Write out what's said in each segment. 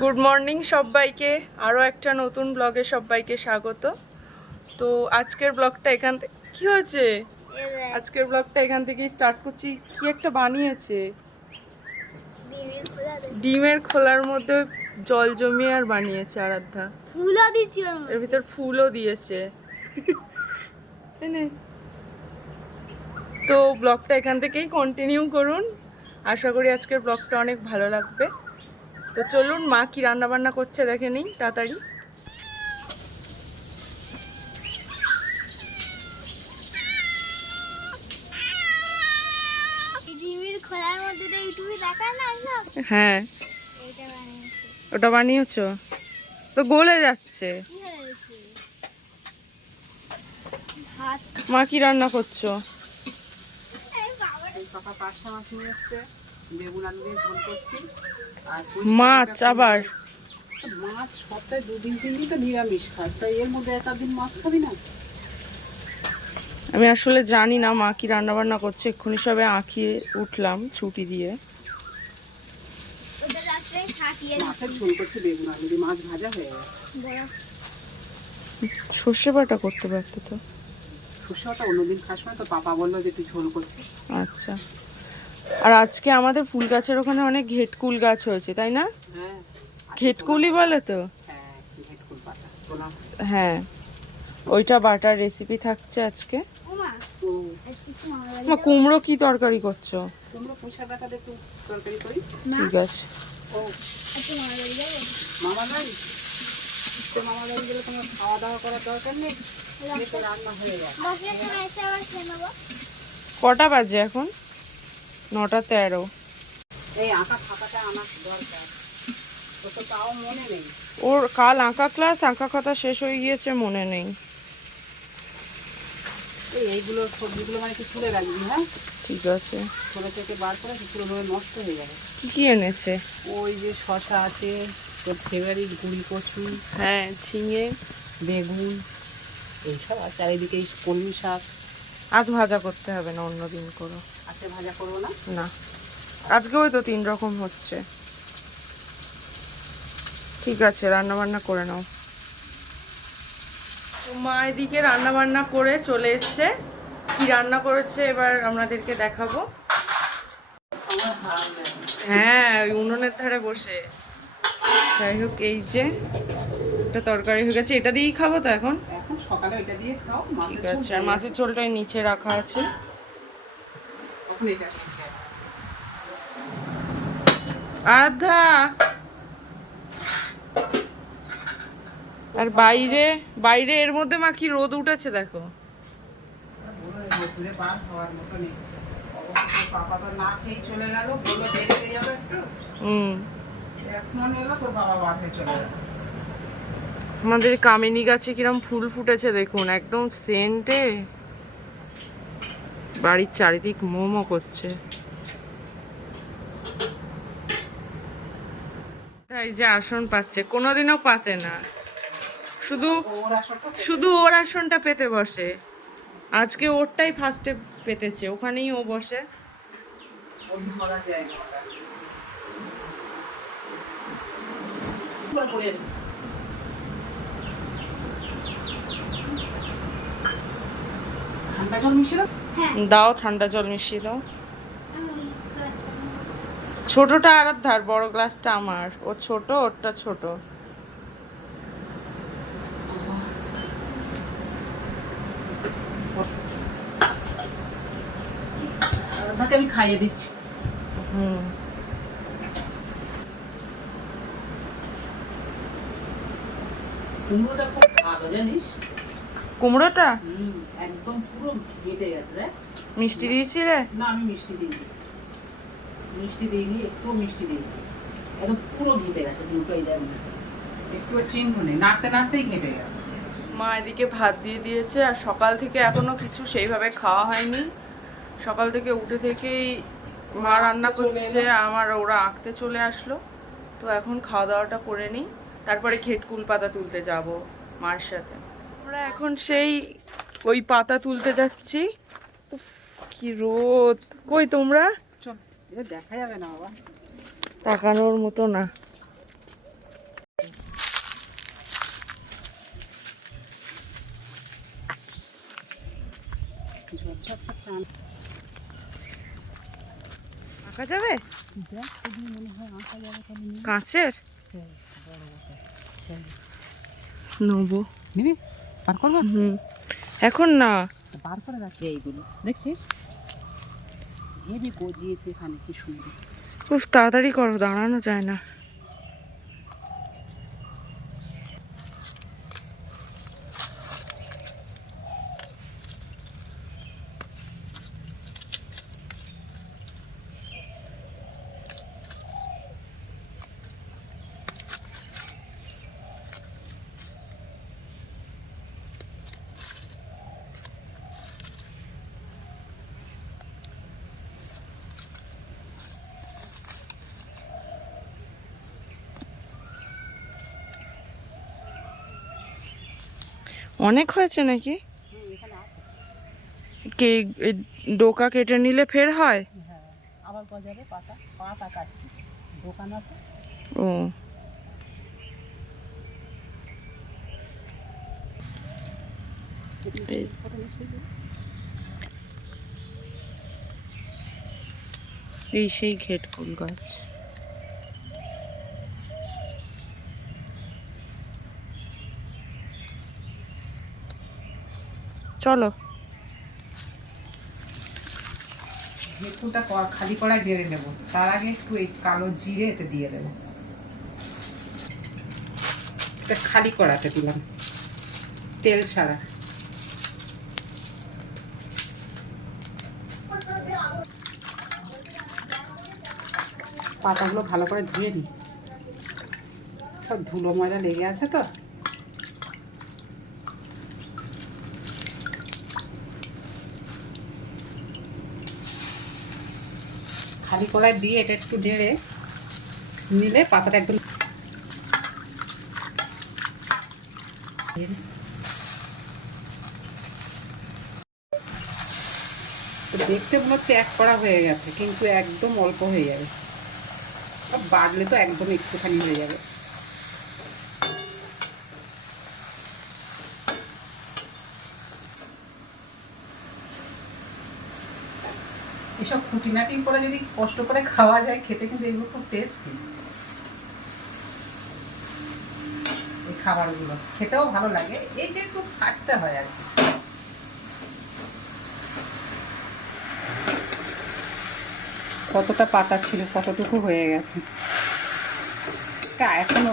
Good morning সবাইকে, আরও একটা নতুন ব্লগে সবাইকে স্বাগত। তো আজকের ব্লগটা এখান থেকে কি হয়েছে, আজকের ব্লগটা এখান থেকেই স্টার্ট করছি। কি একটা বানিয়েছে, ডিমের খোলার মধ্যে জল জমিয়ে আর বানিয়েছে আরাধ্যা। ফুলও দিয়েছি, এর ভিতর ফুলও দিয়েছে। তো ব্লগটা এখান থেকেই কন্টিনিউ করুন, আশা করি আজকের ব্লগটা অনেক ভালো লাগবে। তো চলুন মা কি রান্না বান্না করছে দেখে নিই তাড়াতাড়ি। ডিমের খোলার মধ্যে তো ইউটিউবে দেখা না সব। হ্যাঁ, এটা বানিয়েছি। ওটা বানিয়েছো তো গলে যাচ্ছে। কি হয়েছে? ভাত। মা কি রান্না করছো? সকাল 5টা মাছ নিয়ে এসছে, বেগুন আলু দিয়ে ঝোল করছি। আর মাছ আবার? মাছ সপ্তাহে 2-3 দিন তো নিরামিষ খাস, তাই এর মধ্যে একটা দিন মাছ খাবি না? আমি আসলে জানি না মা কি রান্না বান্না করছে, এক্ষুনি সবে আঁকিয়ে উঠলাম ছুটি দিয়ে। ওটা রাত্রে খাটিয়ে মাছের ঝোল করছি বেগুন আলু দিয়ে, মাছ ভাজা হয়ে গেছে। সর্ষে বাটা করতে পারতো তো। সর্ষেটা অন্যদিন খাস না তো, পাপা বললো যে একটু ঝোল করতে। আচ্ছা, আর আজকে আমাদের ফুল গাছের ওখানে অনেক ঘেটকুল গাছ হয়েছে তাই না? হ্যাঁ, ঘেটকুলই বলে তো। হ্যাঁ, ঘেটকুল পাতা তোলা। হ্যাঁ, ওইটা বাটার রেসিপি থাকছে আজকে। ওমা ও, কিছু মামা মা কুমড়ো কি তরকারি করছো? তোমরা পুঁইশাক ডাটা দিয়ে একটু তরকারি করি। ঠিক আছে। ও, একটু মামা বাড়ি যাবো। মামা বাড়ি? তো মামা বাড়ি গেলে তোমার খাওয়া দাওয়া করার দরকার নেই, দেখে রান্না হয়ে যায়। বসে এখানে এসে আবার খেয়ে নেবো। কটা বাজে এখন? 9:13। এই আঁকা খাতাটা আনার দরকার, তো তো তাও মনে নেই। ওর কাল আঁকা ক্লাস, আঁকা খাতা শেষ হয়ে গিয়েছে, মনে নেই। এইগুলো সবজিগুলো মানে একটু তুলে রাখবি, হ্যাঁ? ঠিক আছে। ছোটো থেকে বার করে পুরো ধরে নষ্ট হয়ে যাবে। কি এনেছে? ওই যে শশা আছে, তোর ফেভারিট গুঁড়ি কচু, হ্যাঁ, ঝিঙে। বেগুন, এইসব আছে। আর এদিকে এই কলমি শাক আজ ভাজা করতে হবে না, অন্যদিন করো। আছে, ভাজা করবো না। না, আজকে ওই তো 3 রকম হচ্ছে। ঠিক আছে, রান্না বান্না করে নাও। মা এদিকে রান্না বান্না করে চলে এসছে। কি রান্না করেছে এবার আপনাদেরকে দেখাবো। আমার হাল নেই। হ্যাঁ, ওই উনুনের ধারে বসে। যাই হোক, এই যে একটা তরকারি হয়ে গেছে, এটা দিয়েই খাবো তো এখন। এখন সকালে ওইটা দিয়ে খাও। ঠিক আছে, আর মাছের ঝোলটাই নিচে রাখা আছে। তখন এটা আরাধ্যা, আর বাইরে বাইরে এর মধ্যে মা কি রোদ উঠেছে দেখো। ঘুরে বার হওয়ার মতো নেই। অবশ্যই পাপা তো না খেয়েই চলে গেল, বললো দেরি হয়ে যাবে একটু। এখন এলো তোর বাবা বার হয়ে চলে গেল। আমাদের কামিনী গাছে কিরম ফুল ফুটেছে দেখুন, একদম সেন্টে বাড়ির চারিদিক মোমো করছে। এই যে আসন পাচ্ছে, কোনোদিনও পাতে না, শুধু শুধু ওর আসনটা পেতে বসে। আজকে ওরটাই ফার্স্টে পেতেছে, ওখানেই ও বসে। ধরা যায় না। ঠান্ডা জল মিশিয়ে দাও। দাও, ঠান্ডা জল মিশিয়ে দাও। ছোটটা আরাধ্যার, বড় গ্লাসটা আমার। ও ছোট, ওরটা ছোট। তাকে আমি খাইয়ে দিচ্ছি। কুমড়োটা খুব ভালো জানিস। কুমড়োটা একদম পুরো ঘেটে গেছে রে। মিষ্টি দিয়েছি রে? না, আমি মিষ্টি দিইনি, মিষ্টি দিইনি, একটু মিষ্টি দিইনি, একদম পুরো ঘেটে গেছে কুমড়োটা। এই দেখুন, একটু চিহ্ন নেই, নাড়তে নাড়তেই ঘেটে গেছে। মা এদিকে ভাত দিয়ে দিয়েছে, আর সকাল থেকে এখনো কিছু সেইভাবে খাওয়া হয়নি। সকাল থেকে উঠে থেকেই মা রান্না করছে, আমার ওরা আঁকতে চলে আসলো। তো এখন খাওয়া দাওয়াটা করে নিই, তারপরে ঘেটকুল পাতা তুলতে যাব মার সাথে। আমরা এখন সেই ওই পাতা তুলতে যাচ্ছি। উফ, কি রোদ! কই তোমরা? চল, এটা দেখা যাবে না বাবা। তাকানোর মতো না। ঝটপট চান। আঁকা যাবে? দেখ যদি মনে হয় আঁকা যাবে তাহলে নিবি। কাঁচের হ্যাঁ, বড় বড়। হ্যাঁ। নেবো। নিবি? বার করবো? এখন না। বার করে রাখছি এইগুলো, দেখছিস হেবি গজিয়েছে এখানে, কি সুন্দর। খুব তাড়াতাড়ি করো, দাঁড়ানো যায় না। অনেক হয়েছে নাকি? এখানে আছে। কে ডোকা কেটে নিলে ফের হয়? হ্যাঁ, আবার গজাবে পাতা, পাতা কাটছি দোকান আছে। ও, এই এই সেই ঘেট ফুল গাছ। চলো। হেডফোনটা খালি কড়াই বেড়ে নেবো, তার আগে একটু এই কালো জিরে এতে দিয়ে দেবো। এটা খালি কড়াতে দিলাম, তেল ছাড়া। পাতাগুলো ভালো করে ধুয়ে নিই, সব ধুলো ময়লা লেগে আছে তো। খালি কড়াই দিয়ে এটা একটু ঢেলে নিলে পাতাটা একদম দেখতে মনে হচ্ছে এক কড়া হয়ে গেছে, কিন্তু একদম অল্প হয়ে যাবে। বাড়লে তো একদম একটুখানি হয়ে যাবে। এসব খুঁটিনাটি করে যদি কষ্ট করে খাওয়া যায়, খেতে কিন্তু এগুলো খুব টেস্টি। এই খাবারগুলো খেতেও ভালো লাগে, এইটা একটু খাটতে হয় আর কি। কতটা পাতা ছিল, কতটুকু হয়ে গেছে, তা এখনো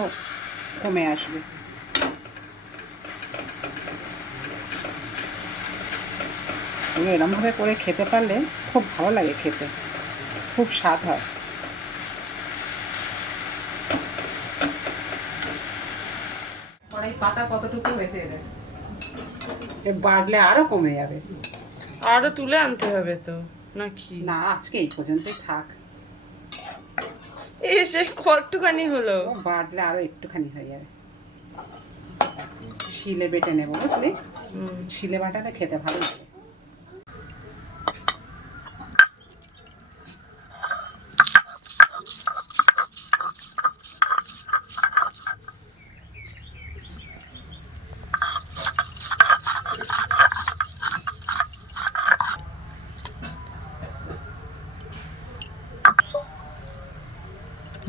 কমে আসবে। এরমভাবে করে খেতে পারলে খুব ভালো লাগে, খেতে খুব স্বাদ হয়। কড়াই পাতা কতটুকু হয়েছে, এদের বাড়লে আরো কমে যাবে। আরো তুলে আনতে হবে তো নাকি? না, আজকে এই পর্যন্তই থাক। এসে কতটুখানি হলো? বাড়লে আরো একটুখানি হয়ে যাবে। শিলে বেটে নেবো, বুঝলি? শিলে বাটাটা খেতে ভালো লাগে।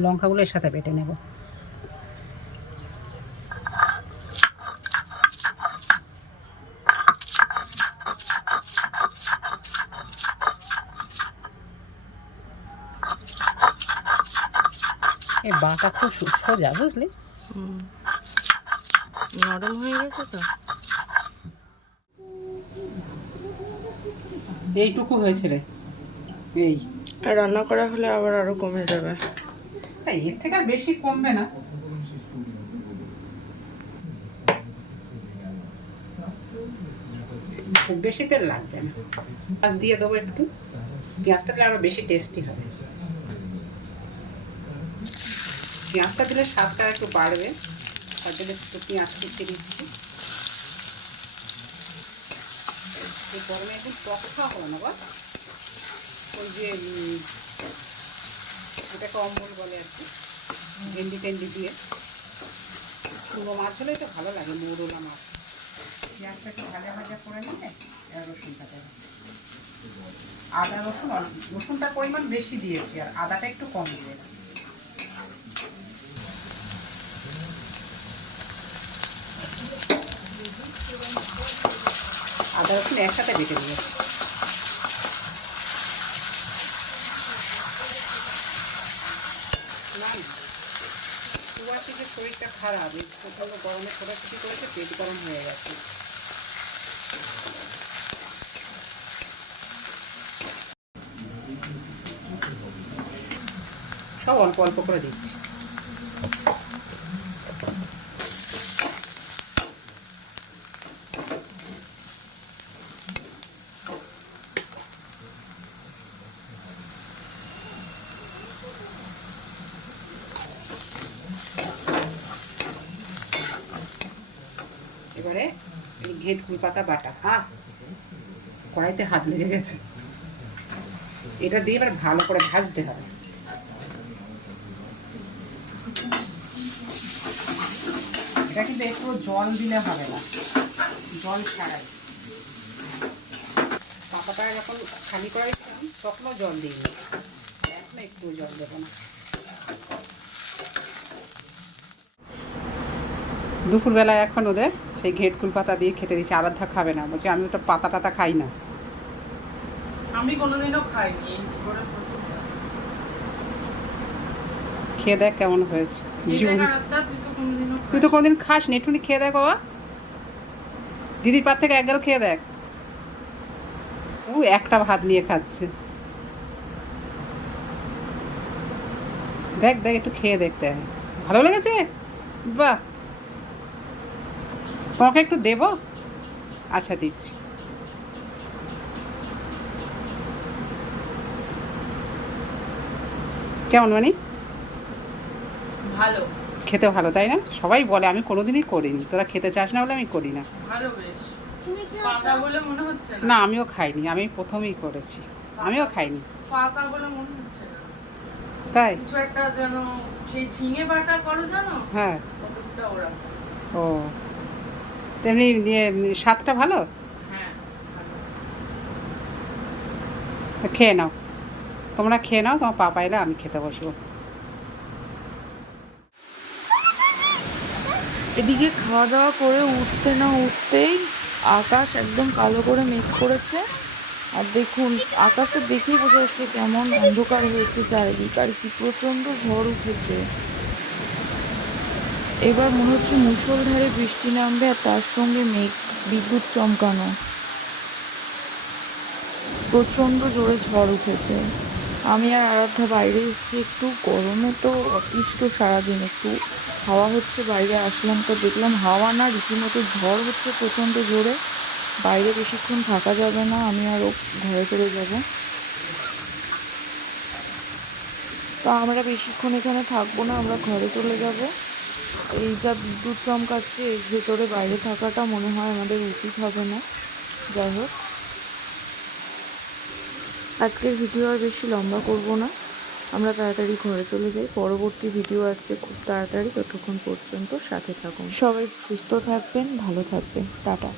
লঙ্কাগুলো এর সাথে বেটে নেব। এই বাটা খুব সোজা, বুঝলি? নরম হয়ে গেছে তো। এইটুকু হয়েছে রে, এই। আর রান্না করা হলে আবার আরো কমে যাবে। এর থেকে আর বেশি কমবে না। খুব বেশি তেল লাগবে না। পেঁয়াজ দিয়ে দেবো একটু, পেঁয়াজটা দিলে আরো বেশি টেস্টি হবে। পেঁয়াজটা দিলে স্বাদটা একটু বাড়বে, তার জন্য একটু পেঁয়াজ কুচিয়ে দিচ্ছি। এই গরমে একদম টক খাওয়া হবে না, বল? ওই যে এটাকে অম্বল বলে আর কি, ভেন্ডি টেন্ডি দিয়ে। পুরো মাছ হলে এটা ভালো লাগে, মৌরলা মাছ। পেঁয়াজটা একটু ভাজা ভাজা করে নিলে রসুনটা দেবে। আদা রসুন রসুনটার পরিমাণ বেশি দিয়েছি আর আদাটা একটু কম দিয়েছি। আদা রসুন একসাথে বেটে দিয়েছি। না কুয়া থেকে শরীরটা খারাপ, এই প্রচণ্ড গরমে ছোটাছুটি করেছে, পেট গরম হয়ে গেছে। সব অল্প অল্প করে দিচ্ছি। এবারে এই ঘেটকুল পাতা বাটা, কড়াইতে হাত লেগে গেছে, এটা দিয়ে এবার ভালো করে ভাজতে হবে। এটা কিন্তু একটু জল দিলে হবে না, জল ছাড়াই। পাতাটা যখন খালি করে রেখেছিলাম তখনও জল দিইনি, এখন একটু জল দেবো না। দুপুরবেলায় এখন ওদের সেই ঘেটকুল পাতা দিয়ে খেতে দিচ্ছি। আরাধ্যা খাবে না, বলছে আমি ওটা পাতা টাতা খাই না। আমি কোনোদিনও খাইনি। খেয়ে দেখ কেমন হয়েছে। তুই তো কোনোদিন খাস নি, একটুখানি খেয়ে দেখ বাবা, দিদির পাত থেকে এক গাল খেয়ে দেখ। ও একটা ভাত নিয়ে খাচ্ছে, দেখ দেখ একটু খেয়ে দেখতে ভালো লেগেছে। বাহ, তোমাকে একটু দেবো? আচ্ছা দিচ্ছি। কেমন মানে? ভালো, খেতে ভালো তাই না? সবাই বলে, আমি কোনোদিনই করিনি, তোরা খেতে চাস না বলে আমি করি না। ভালো বেশ। তুমি কি পাতা বলে মনে হচ্ছে না। না আমিও খাইনি, আমি প্রথমেই করেছি, আমিও খাইনি। পাতা বলে মনে হচ্ছে না, তাই? কিছু একটা যেন সেই ঝিঙে বাটা করো জানো, হ্যাঁ। কতটা ওরা। ও তেমনি স্বাদটা ভালো। হ্যাঁ তো খেয়ে নাও, তোমরা খেয়ে নাও, তোমার পাপা এলে আমি খেতে বসবো। এদিকে খাওয়া দাওয়া করে উঠতে না উঠতেই আকাশ একদম কালো করে মেঘ করেছে। আর দেখুন আকাশটা দেখেই বোঝা যাচ্ছে কেমন অন্ধকার হয়েছে চারিদিক, আর কি প্রচণ্ড ঝড় উঠেছে। এবার মনে হচ্ছে মুষলধারে বৃষ্টি নামবে, আর তার সঙ্গে মেঘ, বিদ্যুৎ চমকানো, প্রচণ্ড জোরে ঝড় উঠেছে। আমি আর আরাধ্যা বাইরে এসেছি, একটু গরমে তো অতিষ্ঠ সারাদিন, একটু হাওয়া হচ্ছে বাইরে আসলাম, তো দেখলাম হাওয়া না রীতিমতো ঝড় হচ্ছে প্রচণ্ড জোরে। বাইরে বেশিক্ষণ থাকা যাবে না, আমি আরও ঘরে চলে যাব। তো আমরা বেশিক্ষণ এখানে থাকবো না, আমরা ঘরে চলে যাব। এই যা বিদ্যুৎ চমকাচ্ছে এর ভেতরে বাইরে থাকাটা মনে হয় আমাদের উচিত হবে না। যাই হোক, আজকের ভিডিও আর বেশি লম্বা করব না, আমরা তাড়াতাড়ি ঘরে চলে যাই। পরবর্তী ভিডিও আসছে খুব তাড়াতাড়ি, ততক্ষণ পর্যন্ত সাথে থাকুন। সবাই সুস্থ থাকবেন, ভালো থাকবেন, টাটা।